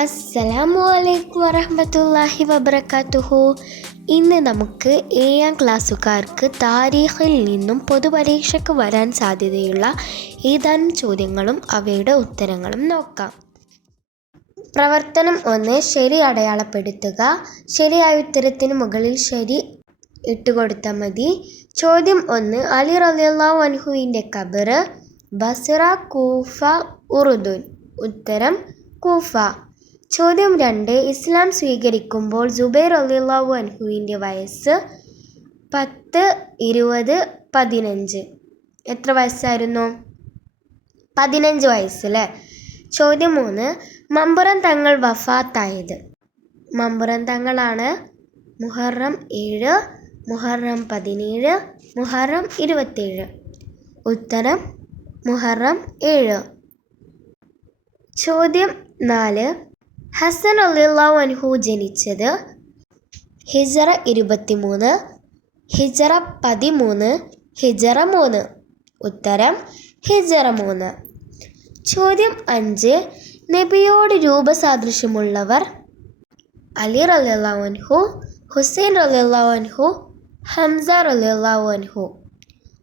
അസ്സലാമു അലൈക്കും വറഹ്മത്തുള്ളാഹി വബറകാതുഹു ഇന്ന് നമുക്ക് ഏഴാം ക്ലാസ്സുകാർക്ക് താരീഖിൽ നിന്നും പൊതുപരീക്ഷയ്ക്ക് വരാൻ സാധ്യതയുള്ള ഏതാനും ചോദ്യങ്ങളും അവയുടെ ഉത്തരങ്ങളും നോക്കാം. പ്രവർത്തനം ഒന്ന് ശരി അടയാളപ്പെടുത്തുക. ശരിയായ ഉത്തരത്തിന് മുകളിൽ ശരി ഇട്ടുകൊടുത്താൽ മതി. ചോദ്യം ഒന്ന് അലി റളിയല്ലാഹു വൻഹുവിന്റെ ഖബറ് ബസറ കൂഫ ഉറുദുൻ. ഉത്തരം കൂഫ. ചോദ്യം രണ്ട്. ഇസ്ലാം സ്വീകരിക്കുമ്പോൾ ജുബൈർ അലിള്ളാഹു അൻഹുവിന്റെ വയസ്സ് പത്ത് ഇരുപത് പതിനഞ്ച്. എത്ര വയസ്സായിരുന്നു? പതിനഞ്ച് വയസ്സ് അല്ലേ ചോദ്യം മൂന്ന്. മമ്പുറം തങ്ങൾ വഫാത്തായത്? മമ്പുറം തങ്ങളാണ് മുഹറം ഏഴ് മുഹറം പതിനേഴ് മുഹറം ഇരുപത്തേഴ്. ഉത്തരം മുഹറം ഏഴ്. ചോദ്യം നാല്. ഹസൻ അള്ളാഹു അൻഹു ജനിച്ചത്? ഹിജറ ഇരുപത്തിമൂന്ന് ഹിജറ പതിമൂന്ന് ഹിജറ മൂന്ന്. ഉത്തരം ഹിജറ മൂന്ന്. ചോദ്യം അഞ്ച്. നബിയോട് രൂപസാദൃശ്യമുള്ളവർ അലി അൻഹു ഹുസൈൻ അൻഹു ഹംസ അൻഹു.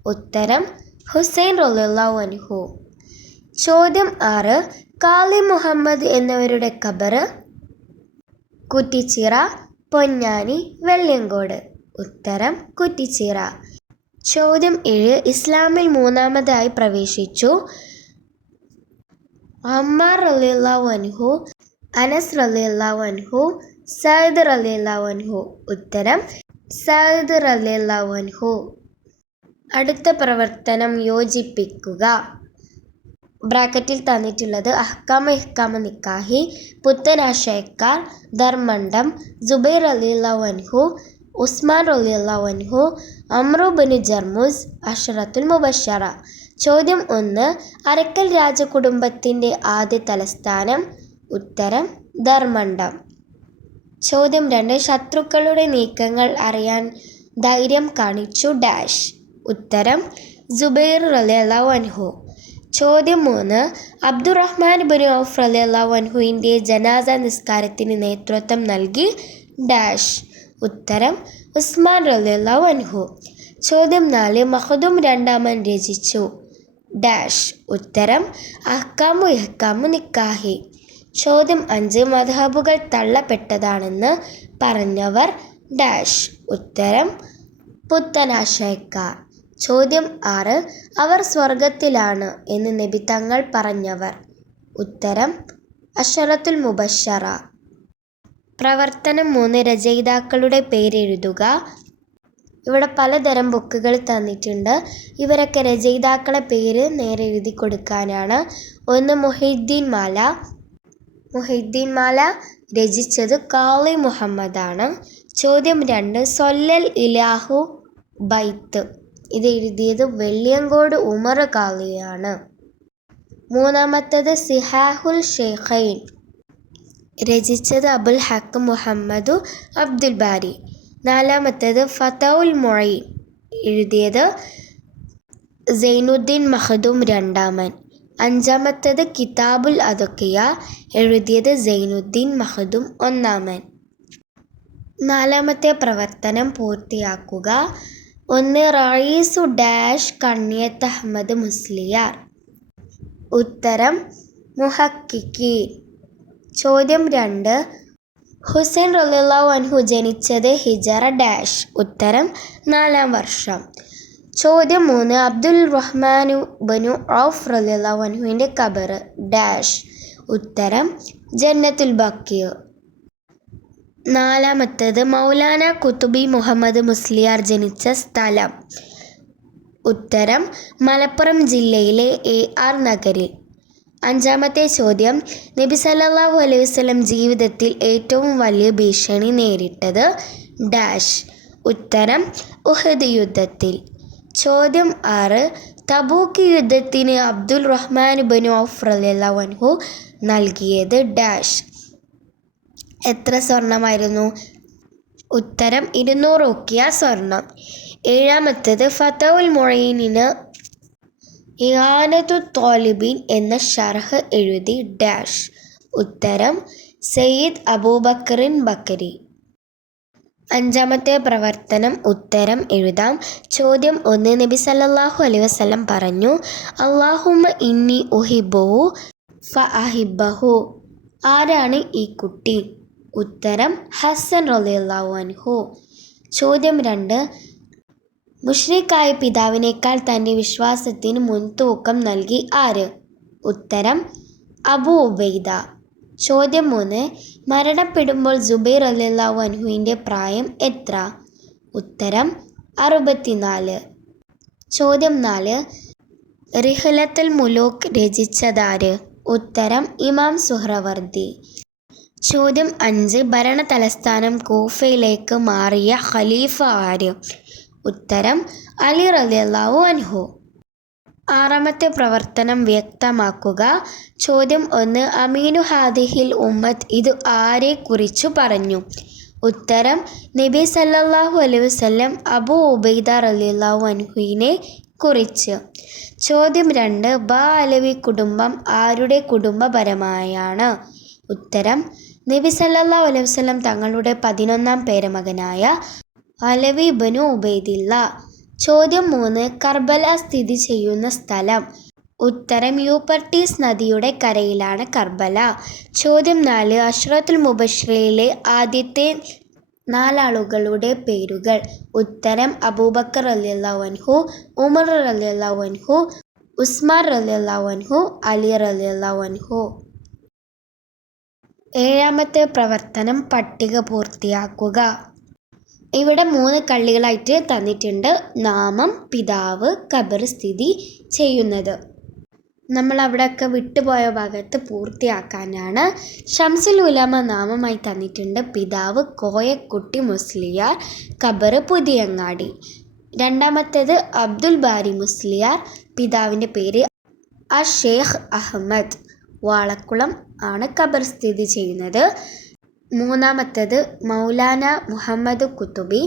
ഉത്തരം ഹുസൈൻ അൻഹു. ചോദ്യം ആറ്. കാളി മുഹമ്മദ് എന്നിവരുടെ ഖബർ കുറ്റിച്ചിറ പൊന്നാനി വെള്ളിയങ്കോട്. ഉത്തരം കുറ്റിച്ചിറ. ചോദ്യം ഏഴ് ഇസ്ലാമിൽ മൂന്നാമതായി പ്രവേശിച്ചു. അമ്മാർ റളിയല്ലാഹു അൻഹു അനസ് റളിയല്ലാഹു അൻഹു സയ്യിദ് റളിയല്ലാഹു അൻഹു. ഉത്തരം സയ്ദ് റളിയല്ലാഹു അൻഹു. അടുത്ത പ്രവർത്തനം യോജിപ്പിക്കുക. ബ്രാക്കറ്റിൽ തന്നിട്ടുള്ളത് അഹ്കാമ ഇഹ്കാമ നിക്കാഹി പുത്തനാശയക്കാർ ധർമ്മണ്ഡം ജുബൈർ വൻഹു ഉസ്മാൻ അൻഹു അമ്രുബിന് ജർമുസ് അഷറത്തുൽ മുബഷറ ചോദ്യം ഒന്ന് അരക്കൽ രാജകുടുംബത്തിന്റെ ആദ്യ തലസ്ഥാനം ഉത്തരം ധർമ്മണ്ഡം. ചോദ്യം രണ്ട് ശത്രുക്കളുടെ നീക്കങ്ങൾ അറിയാൻ ധൈര്യം കാണിച്ചു ഡാഷ്. ഉത്തരം ജുബൈർ അൻഹു. ചോദ്യം മൂന്ന്. അബ്ദുറഹ്മാൻ ബിൻ ഔഫ് അൻഹുവിന്റെ ജനാസ നിസ്കാരത്തിന് നേതൃത്വം നൽകി. ഡാഷ്. ഉത്തരം ഉസ്മാൻ റളിയല്ലാഹു അൻഹു. ചോദ്യം നാല് മഹദും രണ്ടാമൻ രചിച്ചു. ഡാഷ്. ഉത്തരം അഹ്കാമു ഇഹ്കാമു നിക്കാഹി. ചോദ്യം അഞ്ച് മധാബുകൾ തള്ളപ്പെട്ടതാണെന്ന് പറഞ്ഞവർ. ഡാഷ്. ഉത്തരം പുത്തനാശയക്കാർ. ചോദ്യം ആറ്. അവർ സ്വർഗത്തിലാണ് എന്ന് നബി തങ്ങൾ പറഞ്ഞവർ. ഉത്തരം അഷറത്തുൽ മുബഷറ. പ്രവർത്തനം മൂന്ന് രചയിതാക്കളുടെ പേരെഴുതുക ഇവിടെ പലതരം ബുക്കുകൾ തന്നിട്ടുണ്ട്. ഇവരൊക്കെ രചയിതാക്കളെ പേര് നേരെ എഴുതി കൊടുക്കാനാണ്. ഒന്ന് മുഹീദ്ദീൻ മാല. മുഹീദ്ദീൻ മാല രചിച്ചത് കാളി മുഹമ്മദാണ്. ചോദ്യം രണ്ട് സൊല്ലൽ ഇലാഹു ബൈത്ത്. ഇത് എഴുതിയത് വെള്ളിയങ്കോട് ഉമർ കാളിയാണ് മൂന്നാമത്തത് സിഹാഹുൽ ഷെയ്ഖൈൻ. രചിച്ചത് അബുൽ ഹക്ക് മുഹമ്മദു അബ്ദുൽ ബാരി. നാലാമത്തേത് ഫതൗൽ മൊഴീൻ എഴുതിയത് സൈനുദ്ദീൻ മഹദൂം രണ്ടാമൻ. അഞ്ചാമത്തേത് കിതാബുൽ അദക്കിയ. എഴുതിയത് സൈനുദ്ദീൻ മഹദൂം ഒന്നാമൻ. നാലാമത്തെ പ്രവർത്തനം പൂർത്തിയാക്കുക. ഒന്ന് റയീസു ഡാഷ് കണ്ണിയത്ത് അഹമ്മദ് മുസ്ലിയാർ. ഉത്തരം മുഹക്കിക്കി ചോദ്യം രണ്ട് ഹുസൈൻ റളിയല്ലാഹു അൻഹു ജനിച്ചത് ഹിജറ ഡാഷ്. ഉത്തരം നാലാം വർഷം. ചോദ്യം മൂന്ന് അബ്ദുൽ റഹ്മാനു ബനു ഔഫ് റളിയല്ലാഹു അൻഹുവിന്റെ ഖബർ ഡാഷ്. ഉത്തരം ജന്നത്തുൽ ബക്കിയ്. നാലാമത്തേത് മൗലാന കുത്തുബി മുഹമ്മദ് മുസ്ലിയാർ ജനിച്ച സ്ഥലം. ഉത്തരം മലപ്പുറം ജില്ലയിലെ എ ആർ നഗരിൽ. അഞ്ചാമത്തെ ചോദ്യം നബി സല്ലല്ലാഹു അലൈഹി വസല്ലം ജീവിതത്തിൽ ഏറ്റവും വലിയ ഭീഷണി നേരിട്ടത് ഡാഷ്. ഉത്തരം ഉഹദ് യുദ്ധത്തിൽ. ചോദ്യം ആറ് തബൂക്ക് യുദ്ധത്തിന് അബ്ദുൽ റഹ്മാൻ ബനു ഔഫ് റളിയല്ലാഹു അൻഹു നൽകിയത് ഡാഷ്. എത്ര സ്വർണമായിരുന്നു? ഉത്തരം ഇരുന്നൂറ് ഒക്കിയ സ്വർണം. ഏഴാമത്തേത് ഫതവുൽ മൊഴീനിന് ഇഹാനത്തു തോലിബീൻ എന്ന ഷർഹ് എഴുതി ഡാഷ്. ഉത്തരം സയ്യിദ് അബൂബക്കറിൻ ബക്കരി. അഞ്ചാമത്തെ പ്രവർത്തനം ഉത്തരം എഴുതാം. ചോദ്യം ഒന്ന് നബി സല്ലല്ലാഹു അലൈഹി വസല്ലം പറഞ്ഞു അള്ളാഹുമ്മ ഇന്നി ഉഹിബു ഫ അഹിബഹു ആരാണ് ഈ കുട്ടി? ഉത്തരം ഹസൻ റളിയല്ലാഹു അൻഹു. ചോദ്യം രണ്ട്. മുഷ്രിഖായ പിതാവിനേക്കാൾ തന്റെ വിശ്വാസത്തിന് മുൻതൂക്കം നൽകി ആര്? ഉത്തരം അബു ഉബൈദ. ചോദ്യം മൂന്ന്. മരണപ്പെടുമ്പോൾ ജുബൈർ അല്ലാഹു അൻഹുവിന്റെ പ്രായം എത്ര? ഉത്തരം അറുപത്തിനാല്. ചോദ്യം നാല്. റിഹലത്തുൽ മുലൂക്ക് രചിച്ചതാര്? ഉത്തരം ഇമാം സുഹ്രവർദി ചോദ്യം അഞ്ച്. ഭരണ തലസ്ഥാനം കൂഫയിലേക്ക് മാറിയ ഖലീഫ ആര്? ഉത്തരം അലി റളിയല്ലാഹു അൻഹു. ആറാമത്തെ പ്രവർത്തനം വ്യക്തമാക്കുക. ചോദ്യം ഒന്ന് അമീനു ഹാദിഹിൽ ഉമ്മത്ത് ഇത് ആരെ കുറിച്ചു പറഞ്ഞു? ഉത്തരം നബി സല്ലല്ലാഹു അലൈഹി വസല്ലം അബു ഉബൈദ റളിയല്ലാഹു അൻഹുവിനെ കുറിച്ച്. ചോദ്യം രണ്ട് ബാ അലവി കുടുംബം ആരുടെ കുടുംബപരമായാണ്? ഉത്തരം നബി അലൈഹി വസല്ലം തങ്ങളുടെ പതിനൊന്നാം പേരമകനായ അലവി ബനു ഉബൈദില്ല. ചോദ്യം മൂന്ന് കർബല സ്ഥിതി ചെയ്യുന്ന സ്ഥലം. ഉത്തരം യൂപ്പർട്ടീസ് നദിയുടെ കരയിലാണ് കർബല. ചോദ്യം നാല് അഷ്റത്തുൽ മുബഷ്രയിലെ ആദ്യത്തെ നാലാളുകളുടെ പേരുകൾ. ഉത്തരം അബൂബക്കർ റളിയല്ലാഹു അൻഹു ഉമർ റളിയല്ലാഹു അൻഹു ഉസ്മാൻ അൻഹു അലി റളിയല്ലാഹു അൻഹു. ഏഴാമത്തെ പ്രവർത്തനം പട്ടിക പൂർത്തിയാക്കുക. ഇവിടെ മൂന്ന് കള്ളികളായിട്ട് തന്നിട്ടുണ്ട്. നാമം പിതാവ് കബർ സ്ഥിതി ചെയ്യുന്നത്. നമ്മൾ അവിടെയൊക്കെ വിട്ടുപോയ ഭാഗത്ത് പൂർത്തിയാക്കാനാണ്. ഷംസുൽ ഉലമ നാമമായി തന്നിട്ടുണ്ട്. പിതാവ് കോയക്കുട്ടി മുസ്ലിയാർ ഖബർ പുതിയങ്ങാടി. രണ്ടാമത്തേത് അബ്ദുൽ ബാരി മുസ്ലിയാർ. പിതാവിന്റെ പേര് അഷേഖ് അഹമ്മദ്. വാളക്കുളം ആണ് ഖബർ സ്ഥിതി ചെയ്യുന്നത്. മൂന്നാമത്തേത് മൗലാന മുഹമ്മദ് കുത്തുബി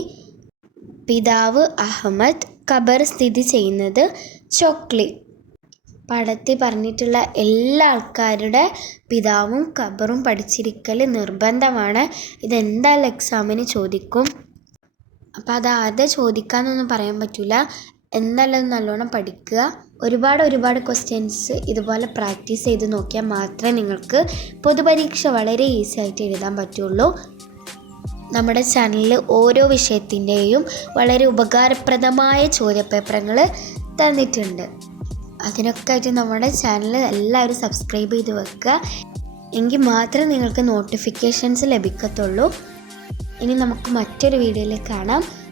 പിതാവ് അഹമ്മദ് ഖബർ സ്ഥിതി ചെയ്യുന്നത് ചോക്ലി. പടത്തിൽ പറഞ്ഞിട്ടുള്ള എല്ലാ ആൾക്കാരുടെ പിതാവും ഖബറും പഠിച്ചിരിക്കൽ നിർബന്ധമാണ്. ഇതെന്തായാലും എക്സാമിന് ചോദിക്കും. അപ്പോൾ അത് ആരുടെ ചോദിക്കാന്നൊന്നും പറയാൻ പറ്റില്ല എന്തായാലും നല്ലോണം പഠിക്കുക. ഒരുപാട് ഒരുപാട് ക്വസ്റ്റ്യൻസ് ഇതുപോലെ പ്രാക്ടീസ് ചെയ്ത് നോക്കിയാൽ മാത്രമേ നിങ്ങൾക്ക് പൊതുപരീക്ഷ വളരെ ഈസി ആയിട്ട് എഴുതാൻ പറ്റുള്ളൂ. നമ്മുടെ ചാനലിൽ ഓരോ വിഷയത്തിന്റെയും വളരെ ഉപകാരപ്രദമായ ചോദ്യപേപ്പറുകൾ തന്നിട്ടുണ്ട്. അതിനൊക്കെ ആയിട്ട് നമ്മുടെ ചാനൽ എല്ലാവരും സബ്സ്ക്രൈബ് ചെയ്ത് വെക്കുക. എങ്കിൽ മാത്രമേ നിങ്ങൾക്ക് നോട്ടിഫിക്കേഷൻസ് ലഭിക്കത്തുള്ളൂ. ഇനി നമുക്ക് മറ്റൊരു വീഡിയോയിൽ കാണാം.